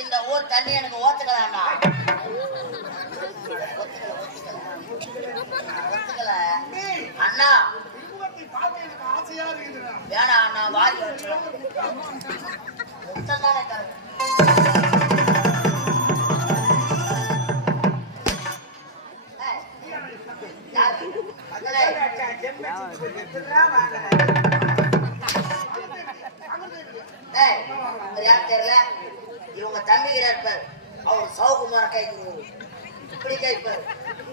இந்த ஊர் தண்ணி எனக்கு ஓத்துக்கலாம்னா ஒத்துக்கல அண்ணா வேணா அண்ணா வாரி தெரியல இவங்க தம்பிக்கிறா இருப்பார் அவர் சவுகுமார கை கொடுவாரு இப்படி கைப்பாரு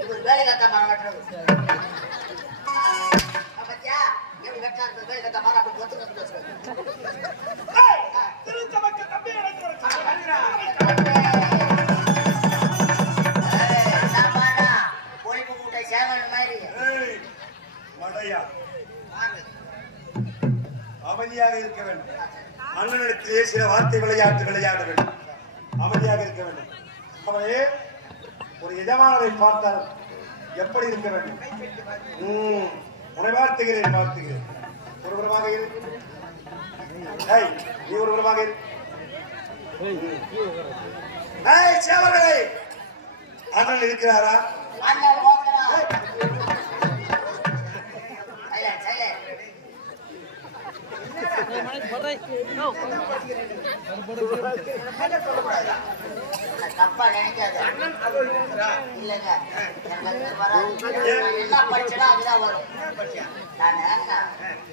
இவர் வேலை கத்த மரம் வெட்டுறது பத்தியா எப்படி வெட்டா இருப்பது வேலை கத்த மரம் அப்படி ஒத்துக்க பொழிப்பு மூட்டை சேவல் மாதிரி அமைதியாக இருக்க வேண்டும். அண்ணனிடத்திலே சில வார்த்தை விளையாட வேண்டும். அமைதியாக இருக்க வேண்டும். அவரே ஒரு எஜமானரை பார்த்தால் எப்படி இருக்க வேண்டும்? உன்னை வாழ்த்துகிறேன். ஒருவரமாக இரு. நீ ஒருவரமாக இரு. சேவர்களே அண்ணன் இருக்கிறாரா? தப்பா நினைக்காது இல்லங்க என்ன படிச்சா அதுதான் வரும். நான்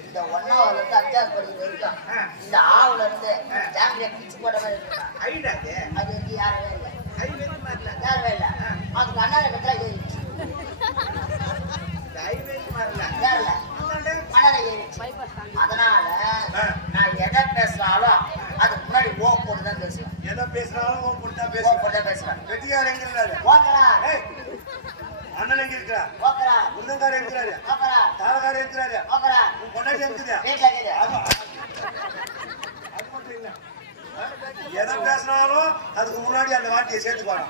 இந்த 1வது இருந்து 5வது படிக்கிற வரைக்கும் இந்த ஆவுல இருந்து ஜாங்கிரியா பிச்சு போட மாதிரி இருக்கா அது வந்து யாருமே இல்லை அதுக்கு அண்ணா இடத்துல ஏறிச்சு அதனால நான் எதை பேசினாலும் அதுக்கு முன்னாடி ஓ போட்டுதான் பேசுவேன். எதை பேசினாலும் ஓ போட்டுதான் பேசுவேன். வெட்டியார் எங்க இருக்கிறாரு? அண்ணன் எங்க இருக்கிறார்? முருங்கக்காரர் இருக்கிறாரு? தாளக்காரர் இருக்கிறாரு? உன் பொண்டாட்டி இருக்குது? அது மட்டும் இல்ல எதை பேசினாலும் அதுக்கு முன்னாடி அந்த வார்த்தையை சேர்த்துக்குவாங்க.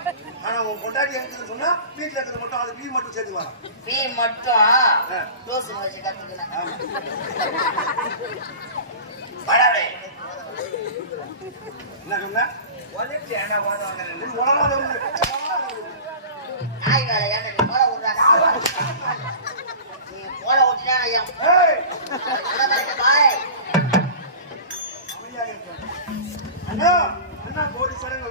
ஆனா உன் பொண்டாட்டி இருக்குன்னு சொன்னா வீட்டுல இருக்கிறது மட்டும் அது பீ மட்டும் சேர்த்துக்குவாங்க. பீ மட்டும் தோசை வச்சு கத்துக்கணும். என்ன சொன்ன? நாய் வேலை ஏன்னா நீ போல விடுறாங்க நீ போல விட்டுனா அண்ணா அண்ணா கோடி சரங்க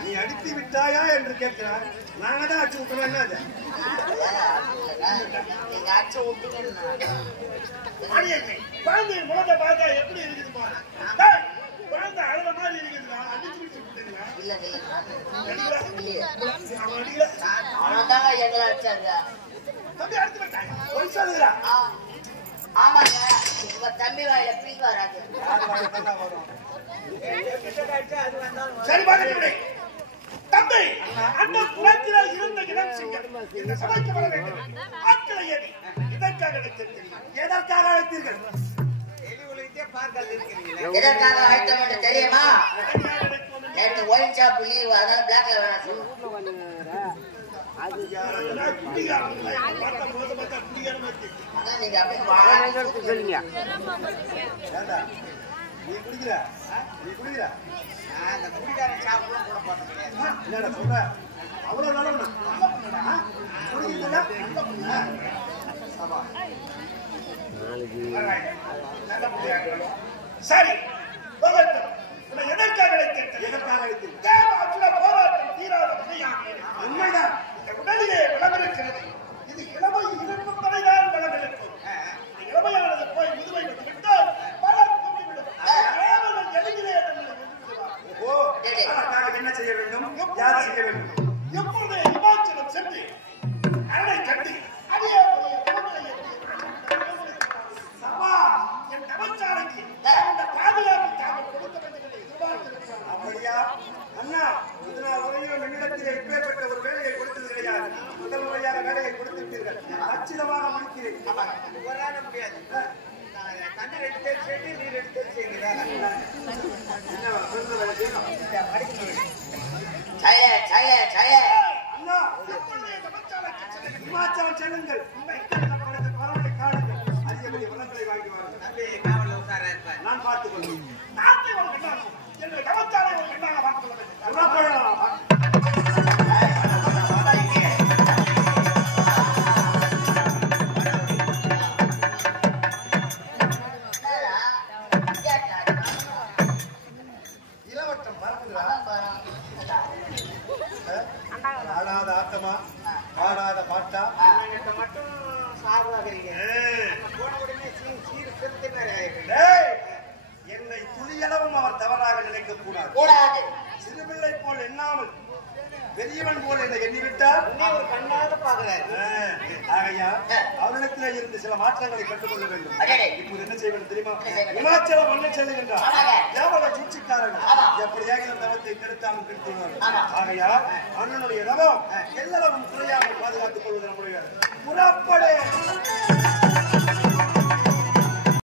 நீ அடித்து விட்டாயா என்று கேட்கிறார். நாங்க தான் அடிச்சு விட்டோம். என்னது நீங்க அடிச்சு விட்டீங்கன்னா குழந்தை முகத்தை பார்த்தா எப்படி இருக்குதுமா? குழந்தை அழுத மாதிரி இருக்குதுமா? அடிச்சு விட்டு விட்டீங்களா? அவன்தாங்க எங்களை அடிச்சாங்க. தம்பி அடித்து விட்டாங்க. பொய் சொல்லுகிறா? ஆமாங்க உங்க தம்பி வாயில பீ வராது. சரி பாருங்க தம்பி அண்ணன் குளத்தினால் இருந்த இடம் சிங்கம் இந்த சபைக்கு வர வேண்டும். ஆட்களை ஏறி இதற்காக அழைத்தீர்கள். எதற்காக அழைத்தீர்கள்? எதற்காக அழைத்தோம் என்று தெரியுமா? நேற்று ஒயின் ஷாப் லீவ் அதனால பிளாக்ல வேணாம் சொல்லு. நீங்க அப்படியே நீ குடிக்கிற அந்த குடிக்காரன் சாப்பிட கூட போட்டது இல்லடா சொல்ற அவ்வளவு நல்லவனா குடிக்கிறதா சரி எதற்காக போராட்டம் தீராத இமாச்சலம் செல்லுங்கள். பறவை காடுங்கள். அதிகபடி வளங்களை வாங்கி வாருங்கள். நான் பார்த்துக் கொள்வேன். நாட்டை ஒரு கண்ணாக என்னுடைய கவச்சாலை ஒரு கண்ணாக பார்த்துக் கொள்ள வேண்டும். இளவட்டம் மறந்துடா. ஆடாத ஆட்டமா பாடாத பாட்டா மட்டும் சார்பாகிறீங்க. போன உடனே சீர் செலுத்தி என்னை துளியளவும் அவர் தவறாக நினைக்க கூடாது. சிறுபிள்ளை போல் எண்ணாமல் பெரியவன் போல் என்னை எண்ணிவிட்டார். ஒரு கண்ணாக பாக்குறாரு. ஆகையா அவரிடத்திலே இருந்து சில மாற்றங்களை கற்றுக்கொள்ள வேண்டும். அடடே. இப்போது என்ன செய்ய வேண்டும் தெரியுமா? இமாச்சலம் ஒன்று செல்லுகின்றார். தேவர சூழ்ச்சிக்காரர்கள் எப்படியாக தவத்தை கெடுத்தாலும் கெடுத்துள்ளார்கள். ஆகையா அண்ணனுடைய ரவம் எல்லளவும் குறையாமல் பாதுகாத்துக் கொள்வது நம்முடைய புறா